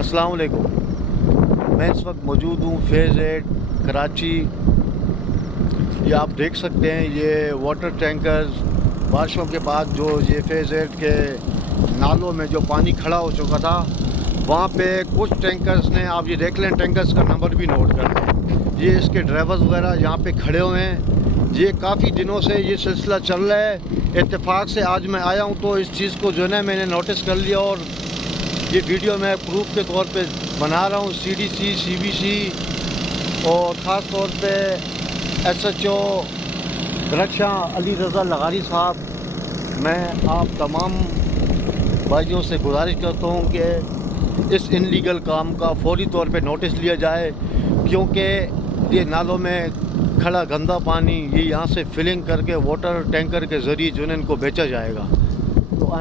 अस्सलाम वालेकुम। मैं इस वक्त मौजूद हूँ फेज़ 8 कराची। ये आप देख सकते हैं, ये वाटर टैंकर्स बारिशों के बाद जो ये फेज़ 8 के नालों में जो पानी खड़ा हो चुका था, वहाँ पे कुछ टैंकर्स ने, आप ये देख लें, टैंकर्स का नंबर भी नोट कर लें। ये इसके ड्राइवर्स वगैरह यहाँ पे खड़े हुए हैं। ये काफ़ी दिनों से ये सिलसिला चल रहा है। इत्तेफाक से आज मैं आया हूँ तो इस चीज़ को जो है ना मैंने नोटिस कर लिया और ये वीडियो मैं प्रूफ के तौर पे बना रहा हूँ। CDC, CBC और ख़ास तौर पे SHO रक्षा अली रज़ा लगारी साहब, मैं आप तमाम भाइयों से गुजारिश करता हूँ कि इस इनलीगल काम का फौरी तौर पे नोटिस लिया जाए, क्योंकि ये नालों में खड़ा गंदा पानी ये यहाँ से फिलिंग करके वाटर टैंकर के ज़रिए जो है इनको बेचा जाएगा। तो